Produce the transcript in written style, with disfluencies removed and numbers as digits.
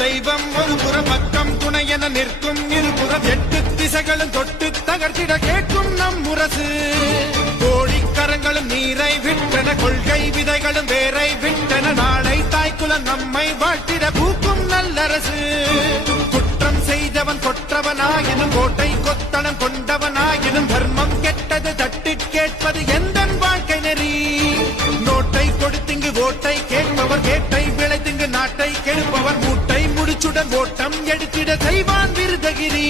தெய்வம் ஒரு புற பக்கம் துணை என நிற்கும் இருபுறம் 8 திசைகளும் தொட்டு தகர்த்திட கேட்கும் நம் முரசு. கோழிக்கரங்களும் நீரை விட்டன, கொள்கை விதைகளும் வேரை விட்டன, நாளை தாய்க்குலம் நம்மை வாழ்த்திட பூக்கும் நல்லரசு. குற்றம் செய்தவன் கொற்றவனாயினும் கோட்டை கொத்தனம் கொண்டவனாயினும் தர்மம் கெட்டது தட்டி கேட்பது எந்த வாழ்க்கை நெறி. நோட்டை கொடுத்திங்கு ஓட்டை கேட்பவர், கேட்டை விளைத்திங்கு நாட்டை கெடுப்பவர், மூட்டை முடிச்சுடன் ஓட்டம் எடுத்திட செய்வான் விருதகிரி.